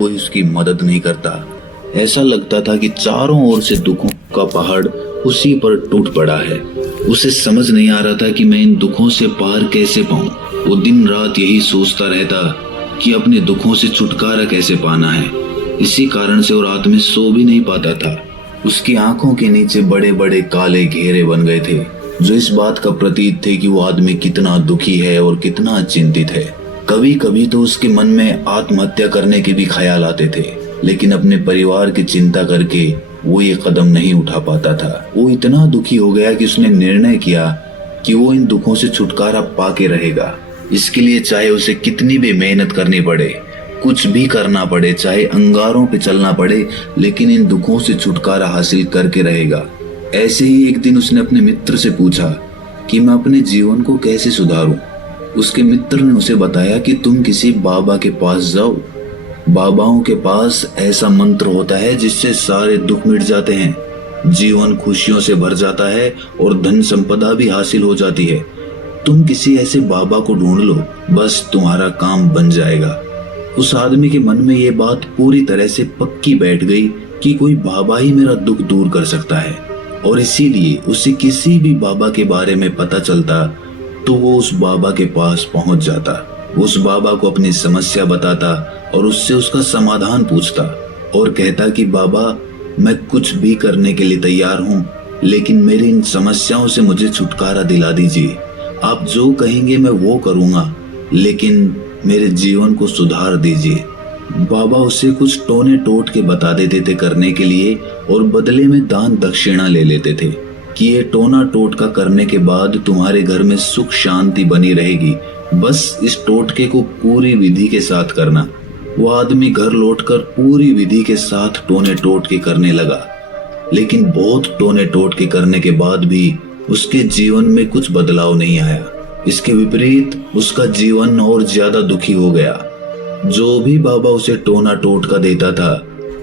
कोई उसकी मदद नहीं करता। ऐसा लगता था कि चारों ओर से दुखों का पहाड़ उसी पर टूट पड़ा है। उसे समझ नहीं आ रहा था कि मैं इन दुखों से पार कैसे पाऊं। वो दिन रात यही सोचता रहता कि अपने दुखों से छुटकारा कैसे पाना है। इसी कारण से वो रात में सो भी नहीं पाता था। उसकी आंखों के नीचे बड़े बड़े काले घेरे बन गए थे, जो इस बात का प्रतीक थे कि वो आदमी कितना दुखी है और कितना चिंतित है। कभी कभी तो उसके मन में आत्महत्या करने के भी ख्याल आते थे, लेकिन अपने परिवार की चिंता करके वो ये कदम नहीं उठा पाता था। वो इतना दुखी हो गया कि उसने निर्णय किया कि वो इन दुखों से छुटकारा पाके रहेगा। इसके लिए चाहे उसे कितनी भी मेहनत करनी पड़े, कुछ भी करना पड़े, चाहे अंगारों पे चलना पड़े, लेकिन इन दुखों से छुटकारा हासिल करके रहेगा। ऐसे ही एक दिन उसने अपने मित्र से पूछा कि मैं अपने जीवन को कैसे सुधारूं। उसके मित्र ने उसे बताया कि तुम किसी बाबा के पास जाओ। बाबाओं के पास ऐसा मंत्र होता है जिससे सारे दुख मिट जाते हैं, जीवन खुशियों से भर जाता है और धन संपदा भी हासिल हो जाती है। तुम किसी ऐसे बाबा को ढूंढ लो, बस तुम्हारा काम बन जाएगा। उस आदमी के मन में ये बात पूरी तरह से पक्की बैठ गई कि कोई बाबा ही मेरा दुख दूर कर सकता है, और इसीलिए उसे किसी भी बाबा के बारे में पता चलता तो वो उस बाबा के पास पहुंच जाता। उस बाबा को अपनी समस्या बताता और उससे उसका समाधान पूछता और कहता कि बाबा, मैं कुछ भी करने के लिए तैयार हूँ, लेकिन मेरी इन समस्याओं से मुझे छुटकारा दिला दीजिए। आप जो कहेंगे मैं वो करूँगा, लेकिन मेरे जीवन को सुधार दीजिए। बाबा उसे कुछ टोने टोट के बता देते थे करने के लिए, और बदले में दान दक्षिणा ले लेते थे कि ये टोना टोटका करने के बाद तुम्हारे घर में सुख शांति बनी रहेगी, बस इस टोटके को पूरी विधि के साथ करना। वो आदमी घर लौटकर पूरी विधि के साथ टोने टोटके करने लगा, लेकिन बहुत टोने टोटके करने के बाद भी उसके जीवन में कुछ बदलाव नहीं आया। इसके विपरीत उसका जीवन और ज्यादा दुखी हो गया। जो भी बाबा उसे टोना टोटका देता था,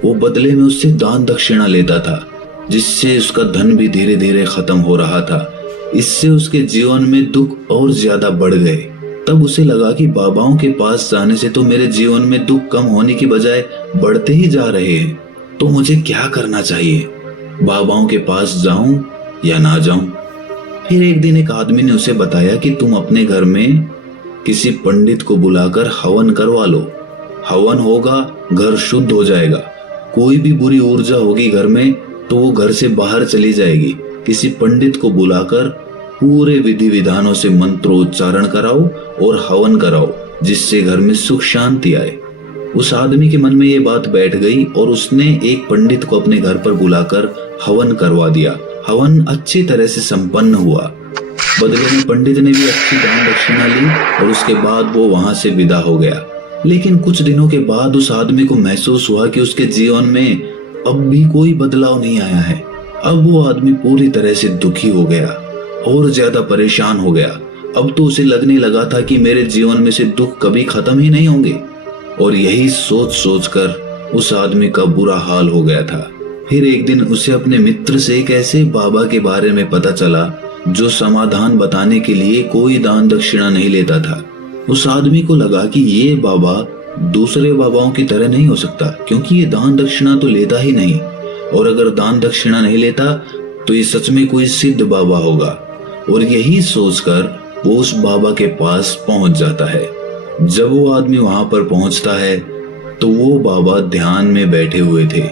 वो बदले में उससे दान दक्षिणा लेता था, जिससे उसका धन भी धीरे धीरे खत्म हो रहा था। इससे उसके जीवन में दुख और ज्यादा बढ़ गए। तब उसे लगा कि बाबाओं के पास जाने से तो मेरे जीवन में दुख कम होने की बजाय बढ़ते ही जा रहे हैं, तो मुझे क्या करना चाहिए? बाबाओं के पास जाऊं या ना जाऊं? फिर एक दिन एक आदमी ने उसे बताया कि तुम अपने घर में किसी पंडित को बुलाकर हवन करवा लो। हवन होगा, घर शुद्ध हो जाएगा। कोई भी बुरी ऊर्जा होगी घर में तो वो घर से बाहर चली जाएगी। किसी पंडित को बुलाकर पूरे विधि विधानों से मंत्रोच्चारण कराओ और हवन कराओ, जिससे घर में सुख शांति आए। उस आदमी के मन में ये बात बैठ गई और उसने एक पंडित को अपने घर पर बुलाकर हवन करवा दिया। हवन अच्छी तरह से संपन्न हुआ। बदले में पंडित ने भी अच्छी दान दक्षिणा ली और उसके बाद वो वहां से विदा हो गया। लेकिन कुछ दिनों के बाद उस आदमी को महसूस हुआ कि उसके जीवन में अब भी कोई बदलाव नहीं आया है। अब वो आदमी पूरी तरह से दुखी हो गया और ज्यादा परेशान हो गया। अब तो उसे लगने लगा था कि मेरे जीवन में से दुख कभी खत्म ही नहीं होंगे, और यही सोच सोचकर उस आदमी का बुरा हाल हो गया था। फिर एक दिन उसे अपने मित्र से एक ऐसे बाबा के बारे में पता चला जो समाधान बताने के लिए कोई दान दक्षिणा नहीं लेता था। उस आदमी को लगा कि ये बाबा दूसरे बाबाओं की तरह नहीं हो सकता, क्योंकि ये दान दक्षिणा तो लेता ही नहीं, और अगर दान दक्षिणा नहीं लेता तो ये सच में कोई सिद्ध बाबा होगा। और यही सोचकर वो उस बाबा के पास पहुंच जाता है। जब वो आदमी वहां पर पहुंचता है तो वो बाबा ध्यान में बैठे हुए थे।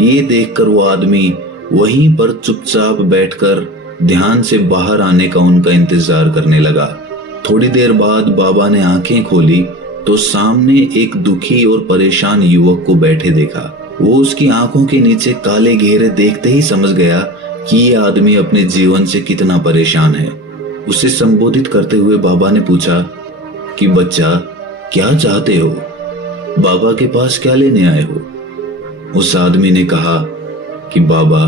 ये देखकर वो आदमी वहीं पर चुपचाप बैठकर ध्यान से बाहर आने का उनका इंतजार करने लगा। थोड़ी देर बाद बाबा ने आंखें खोली तो सामने एक दुखी और परेशान युवक को बैठे देखा। वो उसकी आंखों के नीचे काले घेरे देखते ही समझ गया कि ये आदमी अपने जीवन से कितना परेशान है। उसे संबोधित करते हुए बाबा ने पूछा कि बच्चा, क्या चाहते हो? बाबा के पास क्या लेने आए हो? उस आदमी ने कहा कि बाबा,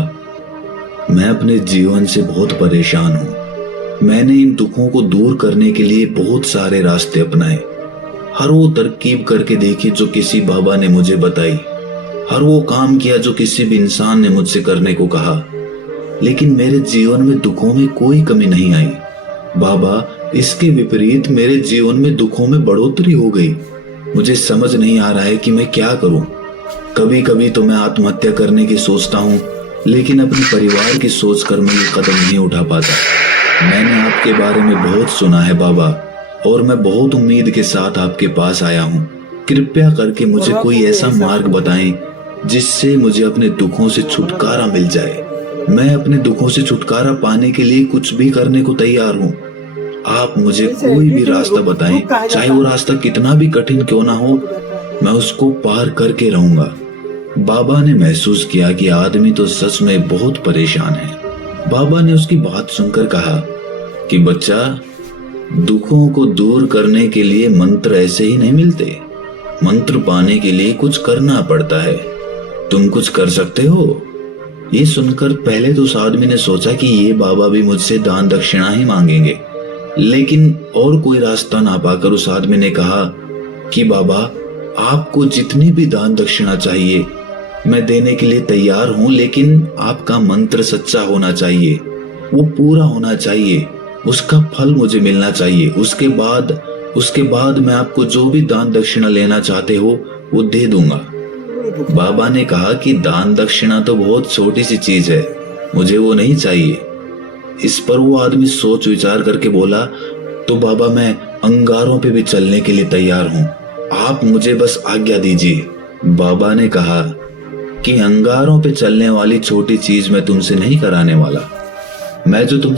मैं अपने जीवन से बहुत परेशान हूं। मैंने इन दुखों को दूर करने के लिए बहुत सारे रास्ते अपनाए। हर वो तरकीब करके देखी जो किसी बाबा ने मुझे बताई। हर वो काम किया जो किसी भी इंसान ने मुझसे करने को कहा, लेकिन मेरे जीवन में दुखों में कोई कमी नहीं आई। बाबा, इसके विपरीत मेरे जीवन में दुखों में बढ़ोतरी हो गई। मुझे समझ नहीं आ रहा है कि मैं क्या करूं। कभी कभी तो मैं आत्महत्या करने की सोचता हूं, लेकिन अपने परिवार की सोचकर मैं ये कदम नहीं उठा पाता। मैंने आपके बारे में बहुत सुना है बाबा, और मैं बहुत उम्मीद के साथ आपके पास आया हूँ। कृपया करके मुझे कोई ऐसा मार्ग बताएं जिससे मुझे अपने दुखों से छुटकारा मिल जाए। मैं अपने दुखों से छुटकारा पाने के लिए कुछ भी करने को तैयार हूँ। आप मुझे कोई भी रास्ता बताएं, चाहे वो रास्ता कितना भी कठिन क्यों ना हो, मैं उसको पार करके रहूंगा। बाबा ने महसूस किया कि आदमी तो सच में बहुत परेशान है। बाबा ने उसकी बात सुनकर कहा कि बच्चा, दुखों को दूर करने के लिए मंत्र ऐसे ही नहीं मिलते। मंत्र पाने के लिए कुछ करना पड़ता है। तुम कुछ कर सकते हो। ये सुनकर पहले तो उस आदमी ने सोचा कि ये बाबा भी मुझसे दान दक्षिणा ही मांगेंगे, लेकिन और कोई रास्ता ना पाकर उस आदमी ने कहा कि बाबा, आपको जितनी भी दान दक्षिणा चाहिए मैं देने के लिए तैयार हूं, लेकिन आपका मंत्र सच्चा होना चाहिए, वो पूरा होना चाहिए, उसका फल मुझे मिलना चाहिए। उसके बाद मैं आपको जो भी दान दक्षिणा लेना चाहते हो वो दे दूंगा। बाबा ने कहा कि दान दक्षिणा तो बहुत छोटी सी चीज है, मुझे वो नहीं चाहिए। इस पर वो आदमी सोच विचार करके बोला, तो बाबा, मैं अंगारों पे भी चलने के लिए तैयार हूँ, आप मुझे बस आज्ञा दीजिए। बाबा ने कहा कि अंगारों पे चलने वाली छोटी चीज मैं तुमसे नहीं कराने वाला। मैं जो तुमसे